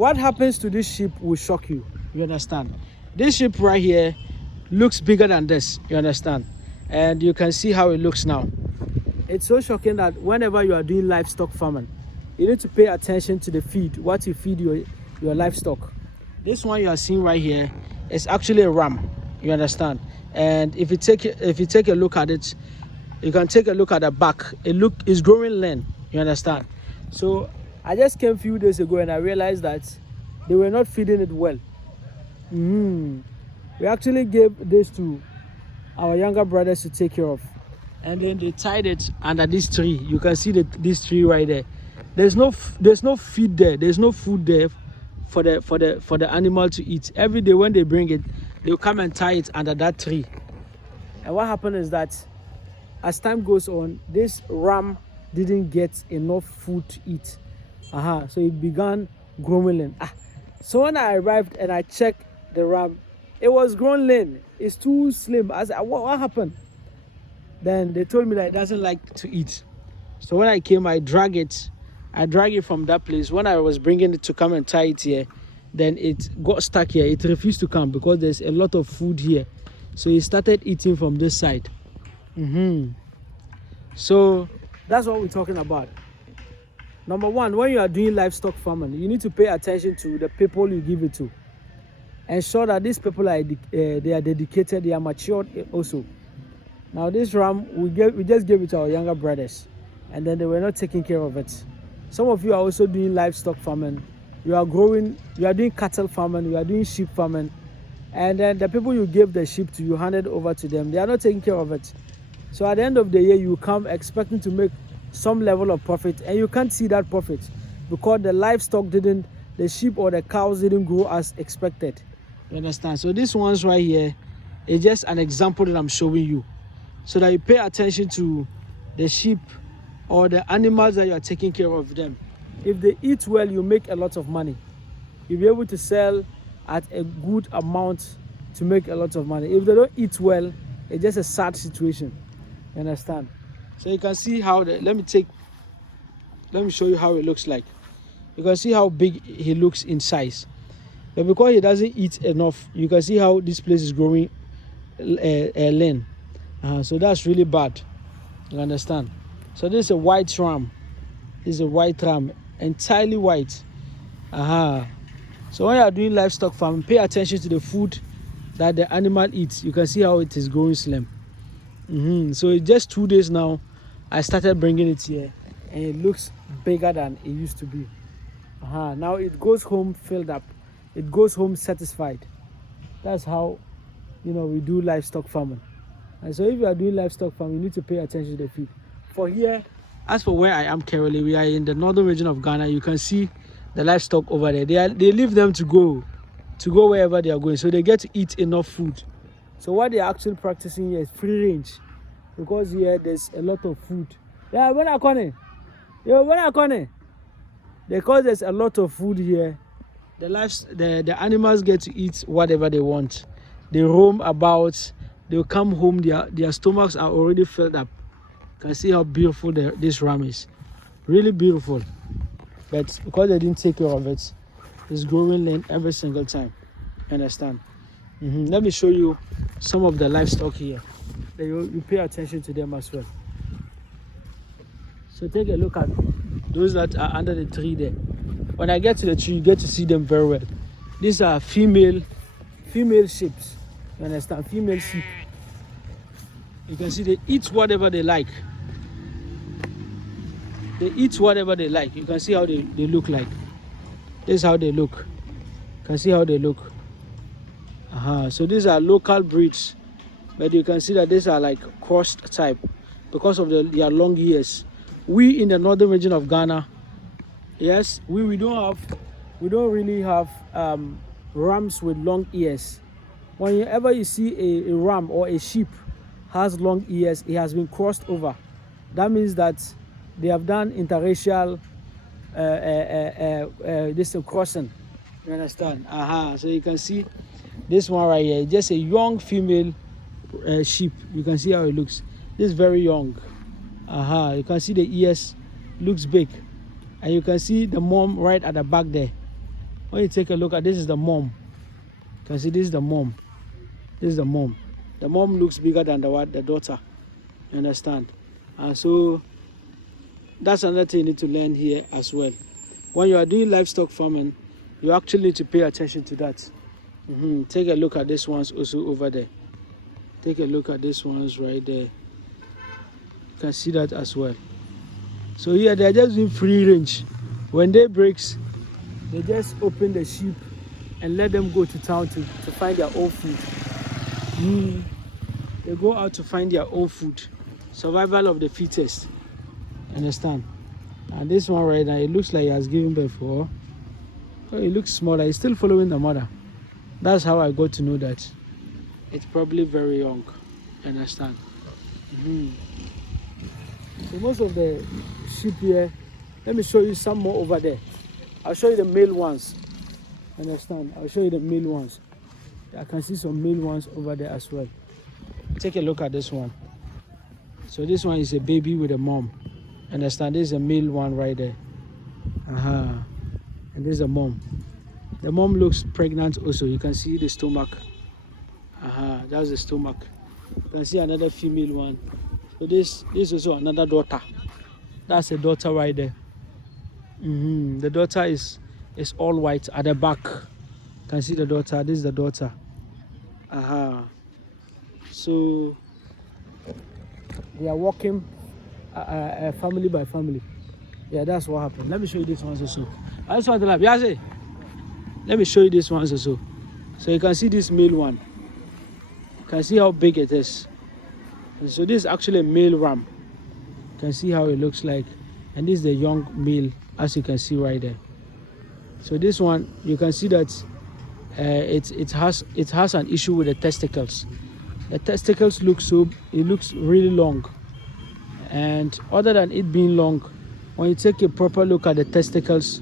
what happens to this sheep will shock you. You understand? This sheep right here looks bigger than this. You understand? And you can see how it looks now. It's so shocking that whenever you are doing livestock farming, you need to pay attention to the feed, what you feed your livestock. This one you are seeing right here is actually a ram. You understand? And if you take a look at it, you can take a look at the back. It's growing lean. You understand? So I just came a few days ago and I realized that they were not feeding it well. We actually gave this to our younger brothers to take care of, and then they tied it under this tree. You can see this tree right there. There's no feed there. There's no food there for the animal to eat. Every day when they bring it, they'll come and tie it under that tree. And what happened is that as time goes on, this ram didn't get enough food to eat. So it began growing. So when I arrived and I checked the ram, it was grown lean. It's too slim. I said, what happened? Then they told me that it doesn't like to eat. So when I came, I drag it from that place. When I was bringing it to come and tie it here, then it got stuck here. It refused to come because there's a lot of food here. So it started eating from this side. So that's what we're talking about. Number one, when you are doing livestock farming, you need to pay attention to the people you give it to. Ensure that these people are they are dedicated, they are matured also. Now this ram, we just gave it to our younger brothers, and then they were not taking care of it. Some of you are also doing livestock farming. You are doing cattle farming, you are doing sheep farming, and then the people you gave the sheep to, you handed over to them. They are not taking care of it. So at the end of the year, you come expecting to make some level of profit, and you can't see that profit because the sheep or the cows didn't grow as expected. You understand? So this ones right here is just an example that I'm showing you, so that you pay attention to the sheep or the animals that you are taking care of them. If they eat well, you make a lot of money. You'll be able to sell at a good amount to make a lot of money. If they don't eat well, it's just a sad situation. You understand? So you can see how let me show you how it looks like. You can see how big he looks in size. But because he doesn't eat enough, you can see how this place is growing lean. So that's really bad. You understand? So this is a white ram. This is a white ram, entirely white. So when you are doing livestock farming, pay attention to the food that the animal eats. You can see how it is growing slim. So it's just 2 days now, I started bringing it here, and it looks bigger than it used to be. Now it goes home filled up. It goes home satisfied. That's how, we do livestock farming. And so if you are doing livestock farming, you need to pay attention to the feed. For here, as for where I am currently, we are in the northern region of Ghana. You can see the livestock over there. They leave them to go wherever they are going, so they get to eat enough food. So what they are actually practicing here is free range, because here there's a lot of food. Because there's a lot of food here, the animals get to eat whatever they want. They roam about, they'll come home, their stomachs are already filled up. You can see how beautiful this ram is. Really beautiful. But because they didn't take care of it, it's growing lean every single time. Understand? Let me show you some of the livestock here. You pay attention to them as well. So take a look at those that are under the tree there. When I get to the tree, you get to see them very well. These are female sheep. You understand? Female sheep. You can see they eat whatever they like. They eat whatever they like. You can see how they look like. This is how they look. You can see how they look. So these are local breeds, but you can see that these are like crossed type because of their long ears. We in the northern region of Ghana, yes, we don't really have rams with long ears. Whenever you see a ram or a sheep has long ears, it has been crossed over. That means that they have done interracial this crossing. You understand? So you can see this one right here, just a young female sheep. You can see how it looks. This is very young. You can see the ears looks big, and you can see the mom right at the back there. When you take a look at this, is the mom. You can see this is the mom. This is the mom. The mom looks bigger than the daughter. You understand? And so that's another thing you need to learn here as well. When you are doing livestock farming, you actually need to pay attention to that. Take a look at this ones also over there. Take a look at this ones right there. You can see that as well. So here they're just doing free range. When day breaks, they just open the sheep and let them go to town to find their own food. They go out to find their own food. Survival of the fittest. Understand? And this one right now, it looks like he has given birth for. Oh, it looks smaller. He's still following the mother. That's how I got to know that it's probably very young. Understand? So most of the sheep here, let me show you some more over there. I'll show you the male ones. Understand? I'll show you the male ones. I can see some male ones over there as well. Take a look at this one. So this one is a baby with a mom. Understand? This is a male one right there. And this is a mom. The mom looks pregnant also. You can see the stomach. That's the stomach. You can see another female one. So this is also another daughter. That's a daughter right there. The daughter is all white at the back. You can see the daughter. This is the daughter. So we are walking family by family. Yeah, that's what happened. Let me show you this ones also. I just want to laugh. Yes, let me show you this ones also. So you can see this male one. You can see how big it is. And so this is actually a male ram. You can see how it looks like. And this is the young male, as you can see right there. So this one, you can see that it has an issue with the testicles. The testicles looks really long. And other than it being long, when you take a proper look at the testicles,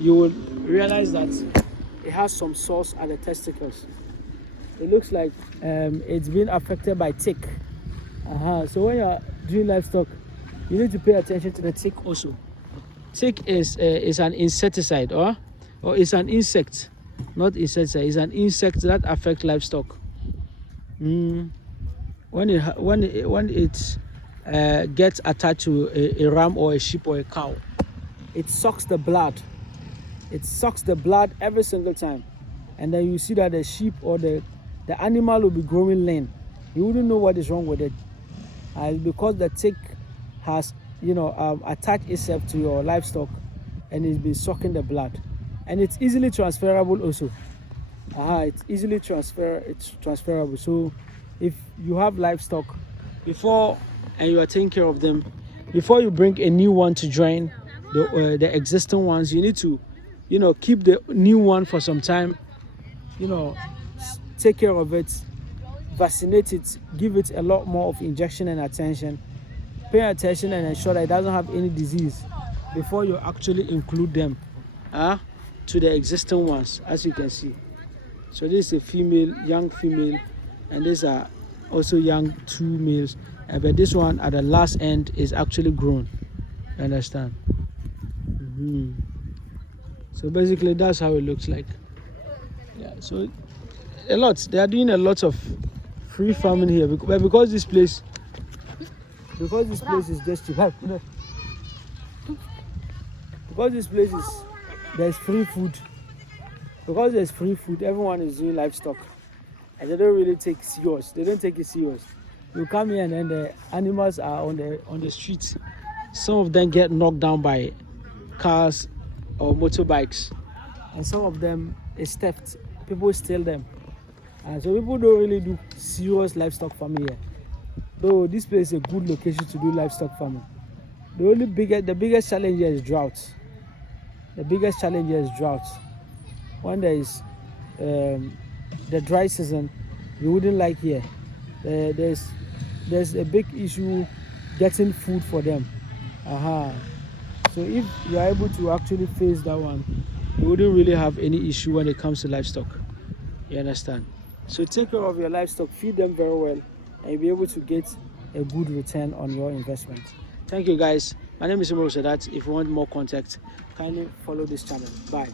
you will realize that it has some sores at the testicles. It looks like it's been affected by tick. So when you're doing livestock, you need to pay attention to the tick also. Tick is an insecticide, or it's an insect, not insecticide. It's an insect that affects livestock. When it gets attached to a ram or a sheep or a cow, it sucks the blood. It sucks the blood every single time, and then you see that the sheep or the animal will be growing lean. You wouldn't know what is wrong with it, because the tick has attached itself to your livestock, and it's been sucking the blood, and it's easily transferable also. It's easily transferable. So if you have livestock and you are taking care of them, before you bring a new one to join the existing ones, you need to keep the new one for some time, take care of it, vaccinate it, give it a lot more of injection and attention, pay attention and ensure that it doesn't have any disease before you actually include them to the existing ones, as you can see. So this is a young female, and these are also young 2 males, but this one at the last end is actually grown. You understand? So basically that's how it looks like. Yeah, so they are doing a lot of free farming here, but because this place is just cheap. Because this place there's free food. Because there's free food, everyone is doing livestock, and they don't really take it serious. They don't take it serious. You come here and then the animals are on the streets. Some of them get knocked down by cars or motorbikes, and some of them is theft. People steal them, and so people don't really do serious livestock farming here. Though this place is a good location to do livestock farming. The biggest challenge here is drought. The biggest challenge here is drought. When there is the dry season, you wouldn't like here. There's a big issue getting food for them. So if you are able to actually face that one, you wouldn't really have any issue when it comes to livestock. You understand? So take care of your livestock, feed them very well, and you'll be able to get a good return on your investment. Thank you guys. My name is Umar Sadat. If you want more contact, kindly follow this channel. Bye.